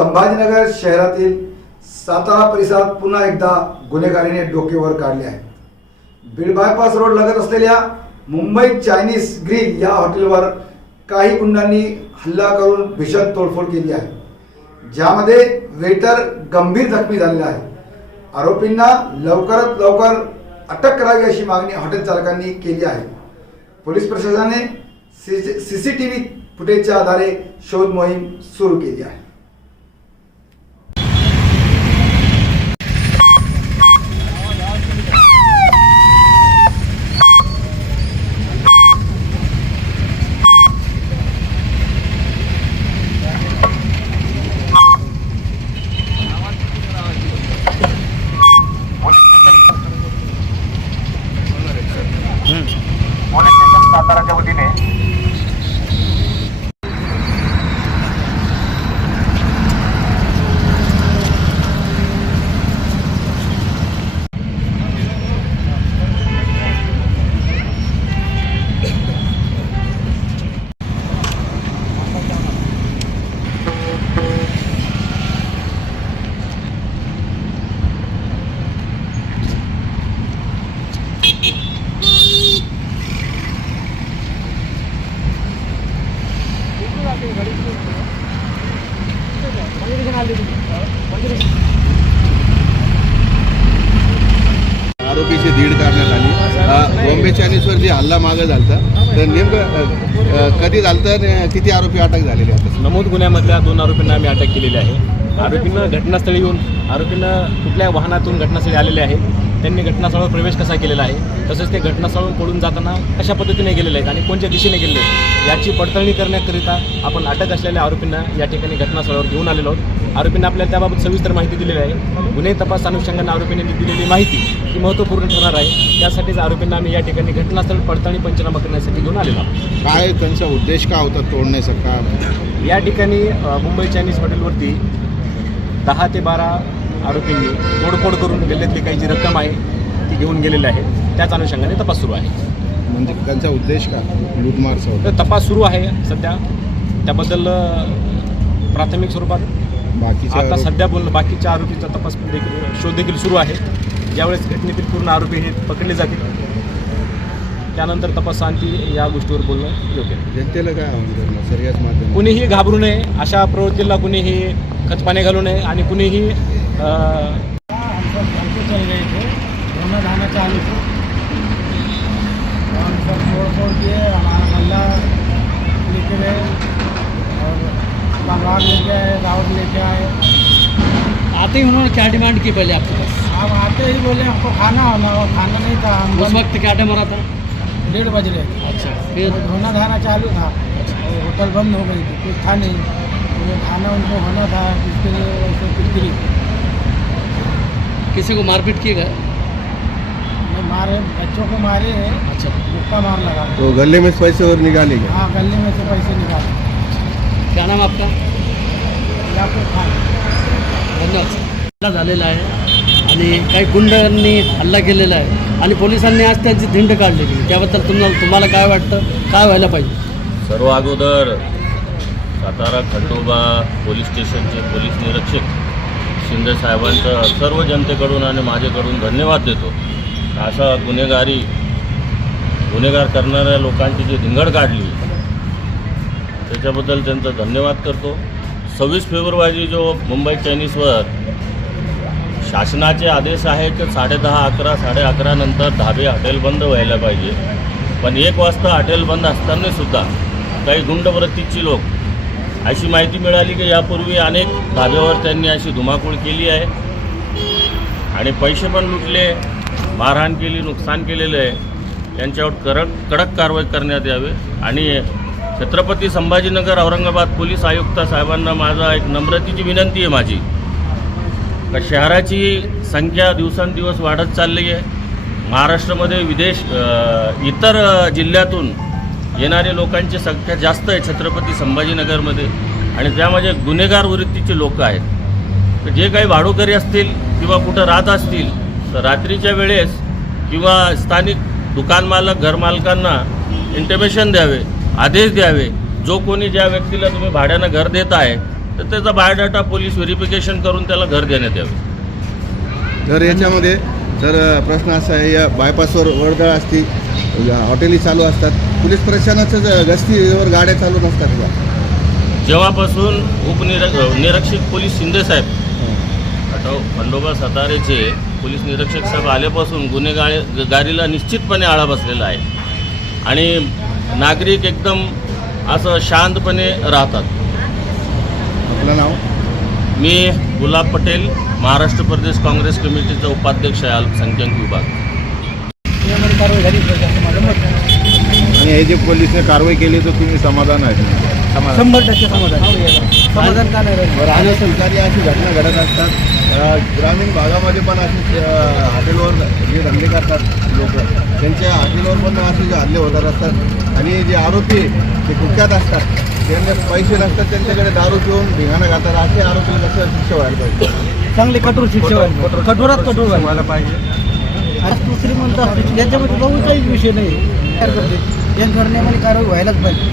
संभाजीनगर शहरातील सातारा परिसरात पुन्हा एकदा गुन्हेगारीने डोके वर काढले आहे। बीड बायपास रोड लगत असलेल्या मुंबई चायनीज ग्रिल या हॉटेलवर काही गुंडांनी हल्ला करून भीषण तोडफोड केली आहे, ज्यामध्ये वेटर गंभीर जखमी झालेला आहे। आरोपींना लवकरात लवकर अटक करावी अशी मागणी हॉटेल चालकांनी केली आहे। पोलीस प्रशासनाने सीसीटीव्ही फुटेजच्या आधारे शोध मोहीम सुरू केली आहे। पोलीस स्टेशन साताराच्या वतीने आरोपीची दीड करण्यात आली। बॉम्बे चायनीजवर जे हल्ला मागे झालता तर नेमकं कधी झालतं आणि किती आरोपी अटक झालेले आहेत? नमूद गुन्ह्यामधल्या 2 आरोपींना आम्ही अटक केलेली आहे। आरोपींना घटनास्थळी येऊन कुठल्या वाहनातून घटनास्थळी आलेले आहेत, त्यांनी घटनास्थळावर प्रवेश कसा केलेला आहे, तसंच ते घटनास्थळावरून पळून जाताना कशा पद्धतीने गेलेले आहेत आणि कोणत्या दिशेने गेलेले आहेत याची पडताळणी करण्याकरिता आपण अटक असलेल्या आरोपींना या ठिकाणी घटनास्थळावर घेऊन आलेलो आहोत। आरोपींना आपल्याला त्याबाबत सविस्तर माहिती दिलेली आहे। गुन्हे तपास अनुषंगाने आरोपींनी दिलेली माहिती ही महत्त्वपूर्ण ठरणार आहे। त्यासाठीच आरोपींना आम्ही या ठिकाणी घटनास्थळ पडताळणी पंचनामा करण्यासाठी घेऊन आलेलो आहोत। काय त्यांचा उद्देश काय होता तोडण्याचा? का या ठिकाणी मुंबई चायनीज हॉटेलवरती 10 ते 12 आरोपींनी तोडफोड करून गल्ल्यातली काही जी रक्कम आहे ती घेऊन गेलेली आहे। त्याच अनुषंगाने तपास सुरू आहे। म्हणजे त्यांचा उद्देश का लूटमारचा होता? तर तपास सुरू आहे सध्या, त्याबद्दल प्राथमिक स्वरूपात आता सध्या बाकीच्या आरोपीचा तपास शोध देखील सुरू आहे। ज्यावेळेस घटनेतील पूर्ण आरोपी हे पकडले जातील त्यानंतर तपासांती या गोष्टीवर बोलणं योग्य आहे। जनतेला काय आव्हान करणार सर्याच माध्यम? कुणीही घाबरू नये, अशा प्रवृत्तीला कुणीही खतपाणी घालू नये आणि कुणीही चल रहे थे, घूमना धाना चालू थे और सब तोड़ किए। हमारा गल्ला लेके गए और बागवान लेके आए, रावत लेके आए। आते ही उन्होंने क्या डिमांड की पहले आपके पास? अब आते ही बोले हमको खाना होना, और खाना नहीं था। हम उस वक्त क्या टाइम हो रहा था? 1:30 बज रहे थे। अच्छा, फिर धोना धाना चालू था और होटल बंद हो गई थी, कुछ था नहीं। तो खाना उनको होना था, जिसके लिए ऐसे किरकिरी किसी को मारपीट की गए? मारे, बच्चों को मारे हैं। अच्छा, मुक्का मार लगा। तो गले में पैसे और निकाले गए? हाँ, गले में से पैसे निकाले। क्या नाम आपका? याकूब खान। धन्यवाद। हल्ला झालेला आहे आणि काही गुंडांनी हल्ला केलेला आहे आणि पोलिसांनी आज त्यांची धिंड काढलेली आहे। त्याबद्दल तुम्हाला काय वाटतं, काय व्हायला पाहिजे? सर्व अगोदर सातारा खंडोबा पोलीस स्टेशनचे पोलीस निरीक्षक शिंदे साहेबांचं सर्व जनतेकडून आणि माझ्याकडून धन्यवाद देतो। अशा गुन्हेगार करणाऱ्या लोकांची जी धिंगड काढली त्याच्याबद्दल त्यांचा धन्यवाद करतो। 26 फेब्रुवारी जो मुंबई चायनीजवर शासनाचे आदेश आहे की 10:30, 11, 11:30 नंतर धाबे हॉटेल बंद व्हायला पाहिजे, पण 1 वाजता हॉटेल बंद असतानासुद्धा काही गुंडवृत्तीची लोक अशी माहिती मिळाली की यापूर्वी अनेक धाब्यावर त्यांनी अशी धुमाकूळ केली आहे आणि पैसे पण लुटले, मारहाण केली, नुकसान केलेलं आहे। यांच्यावर कडक कारवाई करण्यात यावी आणि छत्रपती संभाजीनगर औरंगाबाद पोलीस आयुक्त साहेबांना माझा एक नम्रतेची विनंती आहे माझी का शहराची संख्या दिवसेंदिवस वाढत चालली आहे। महाराष्ट्रामध्ये इतर जिल्ह्यातून येणारे लोकांची संख्या जास्त आहे छत्रपती संभाजीनगरमध्ये आणि त्यामध्ये गुन्हेगार वृत्तीचे लोक आहेत। तर जे काही भाडोकरी असतील किंवा कुठं राहत असतील तर रात्रीच्या वेळेस किंवा स्थानिक दुकान मालक घरमालकांना इंटिमेशन द्यावे, आदेश द्यावे, जो कोणी ज्या व्यक्तीला तुम्ही भाड्यानं घर देत आहे तर त्याचा बायोडाटा पोलीस व्हेरिफिकेशन करून त्याला घर देण्यात यावे. तर याच्यामध्ये तर प्रश्न असा आहे, या बायपासवर वर्दळ असती, हॉटेली चालू असतात, पोलीस प्रशासनाचं गस्तीवर गाड्या चालू नसतात का? जेव्हापासून निरीक्षक पोलीस शिंदेसाहेब खंडोबा सातारेचे पोलीस निरीक्षक साहेब आल्यापासून गुन्हेगारीला निश्चितपणे आळा बसलेला आहे आणि नागरिक एकदम असं शांतपणे राहतात. आपलं नाव? मी गुलाब पटेल, महाराष्ट्र प्रदेश काँग्रेस कमिटीचा उपाध्यक्ष आहे अल्पसंख्याक विभाग. कारवाई झाली पाहिजे असं माझं मत आहे. आणि हे जे पोलिसने कारवाई केली तर तुम्ही समाधान आहे? 100% समाधान का नाही राहिलं? बरं, आणि सरकारी अशी घटना घडत असतात, ग्रामीण भागामध्ये पण अशी हॉटेलवर जे धंदे करतात लोक, त्यांच्या हॉटेलवर पण असे जे हल्ले होतात असतात आणि जे आरोपी ते कुख्यात असतात, त्यांना पैसे नसतात, त्यांच्याकडे दारू पिऊन धिंगाणा घालतात, असे आरोपीला कसं शिक्षा व्हायला पाहिजे? चांगली कठोर शिक्षा व्हायला पाहिजे. कठोरात कठोर व्हायला पाहिजे. आज दुसरी म्हणतात याच्यामध्ये बघून काहीच विषय नाही. काय करते या करण्यामध्ये कारवाई व्हायलाच पाहिजे.